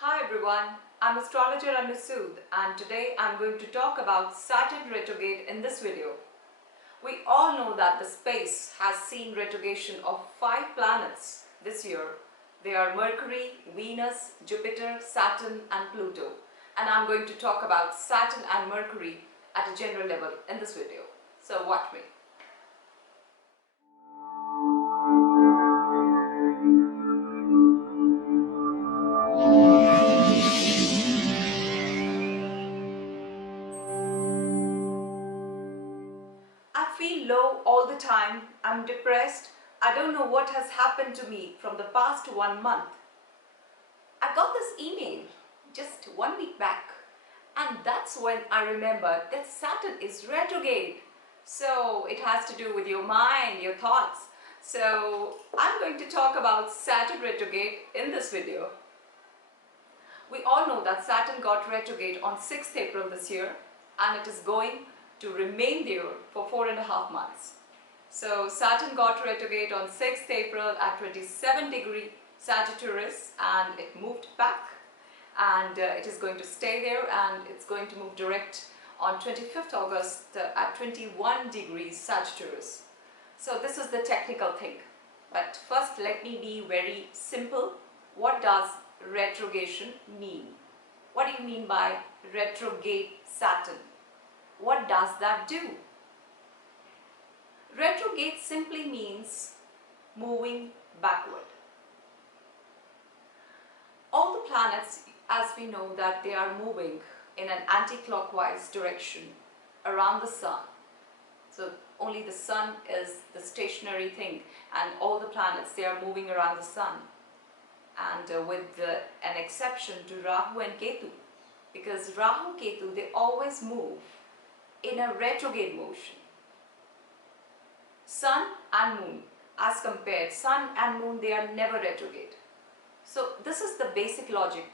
Hi everyone, I'm astrologer Anu Sood and today I'm going to talk about Saturn retrograde in this video. We all know that the space has seen retrogression of 5 planets this year. They are Mercury, Venus, Jupiter, Saturn and Pluto. And I'm going to talk about Saturn and Mercury at a general level in this video. So watch me. I feel low all the time. I'm depressed. I don't know what has happened to me from the past 1 month. I got this email just 1 week back, and that's when I remembered that Saturn is retrograde. So it has to do with your mind, your thoughts. So I'm going to talk about Saturn retrograde in this video. We all know that Saturn got retrograde on 6th April this year, and it is going to remain there for 4.5 months. So Saturn got retrograde on 6th April at 27 degree Sagittarius, and it moved back, and it is going to stay there, and it's going to move direct on 25th August at 21 degrees Sagittarius. So this is the technical thing. But first let me be very simple. What does retrogression mean? What do you mean by retrograde Saturn? What does that do? Retrograde simply means moving backward. All the planets, as we know, that they are moving in an anti-clockwise direction around the sun. So only the sun is the stationary thing, and all the planets, they are moving around the sun. And with an exception to Rahu and Ketu, because Rahu, Ketu, they always move in a retrograde motion. Sun and moon, as compared, sun and moon, they are never retrograde. So this is the basic logic.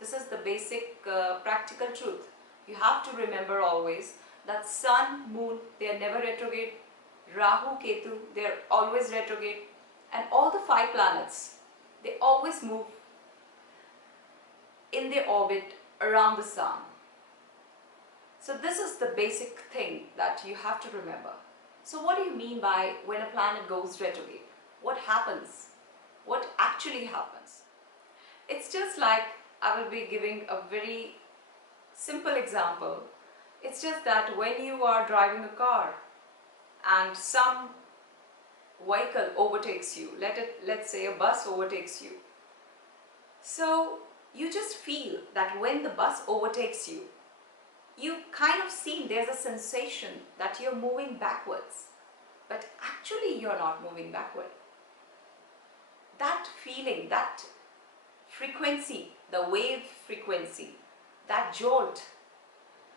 This is the basic practical truth. You have to remember always that sun, moon, they are never retrograde. Rahu, Ketu, they are always retrograde. And all the 5 planets, they always move in their orbit around the sun. So this is the basic thing that you have to remember. So what do you mean by when a planet goes retrograde? What happens? What actually happens? It's just like, I will be giving a very simple example. It's just that when you are driving a car and some vehicle overtakes you, let's say a bus overtakes you. So you just feel that when the bus overtakes you, you kind of see there's a sensation that you're moving backwards, but actually you're not moving backward. That feeling, that frequency, the wave frequency, that jolt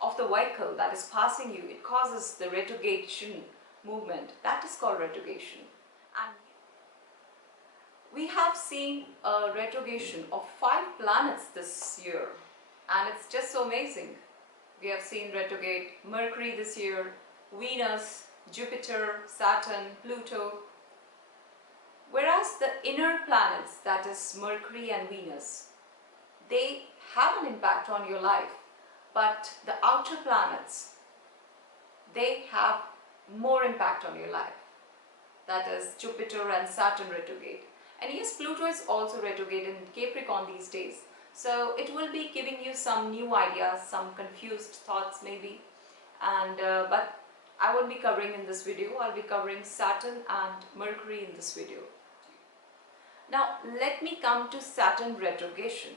of the vehicle that is passing you, it causes the retrogression movement. That is called retrogression. And we have seen a retrogression of 5 planets this year, and it's just so amazing. We have seen retrograde Mercury this year, Venus, Jupiter, Saturn, Pluto. Whereas the inner planets, that is Mercury and Venus, they have an impact on your life. But the outer planets, they have more impact on your life. That is Jupiter and Saturn retrograde. And yes, Pluto is also retrograde in Capricorn these days. So it will be giving you some new ideas, some confused thoughts maybe. But I won't be covering in this video. I'll be covering Saturn and Mercury in this video. Now let me come to Saturn retrogression.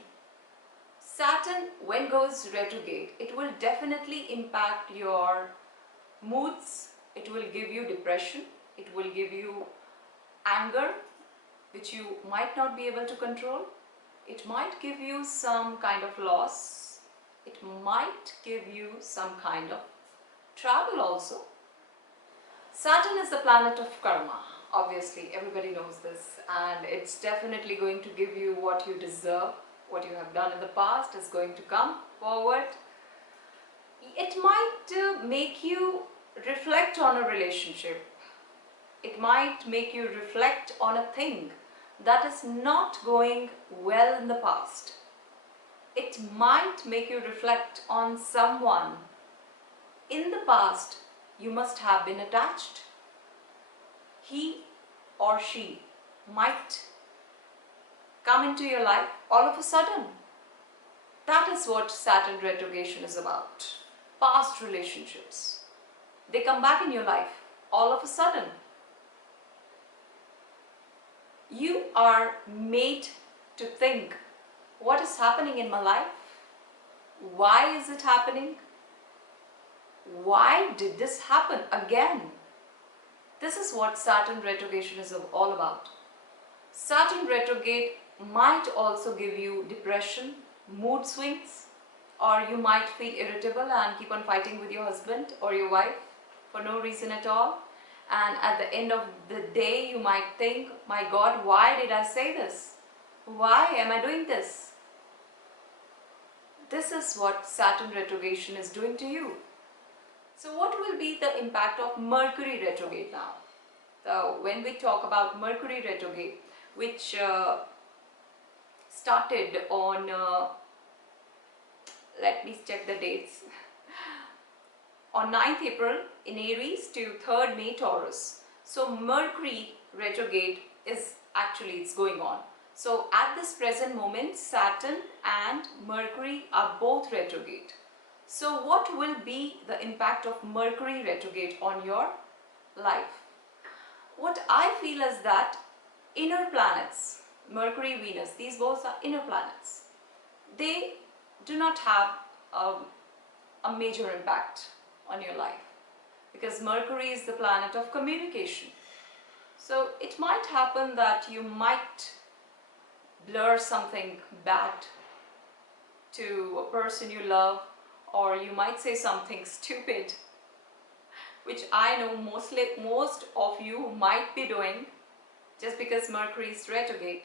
Saturn, when goes retrograde, it will definitely impact your moods. It will give you depression. It will give you anger, which you might not be able to control. It might give you some kind of loss. It might give you some kind of travel also. Saturn is the planet of karma. Obviously, everybody knows this, and it's definitely going to give you what you deserve. What you have done in the past is going to come forward. It might make you reflect on a relationship. It might make you reflect on a thing that is not going well in the past. it might make you reflect on someone in the past you must have been attached. He or she might come into your life all of a sudden. That is what Saturn retrogression is about. Past relationships. They come back in your life all of a sudden. You are made to think, what is happening in my life? Why is it happening? Why did this happen again? This is what Saturn retrogression is all about. Saturn retrograde might also give you depression, mood swings, or you might feel irritable and keep on fighting with your husband or your wife for no reason at all. And at the end of the day, you might think, my God, why did I say this? Why am I doing this? This is what Saturn retrogression is doing to you. So what will be the impact of Mercury retrograde now? So when we talk about Mercury retrograde, which started on, let me check the dates, on 9th April in Aries to 3rd May Taurus. So Mercury retrograde is actually, it's going on. So at this present moment, Saturn and Mercury are both retrograde. So what will be the impact of Mercury retrograde on your life? What I feel is that inner planets, Mercury, Venus, these both are inner planets. They do not have a major impact on your life because Mercury is the planet of communication. So it might happen that you might blur something bad to a person you love, or you might say something stupid, which I know most of you might be doing just because Mercury is retrograde.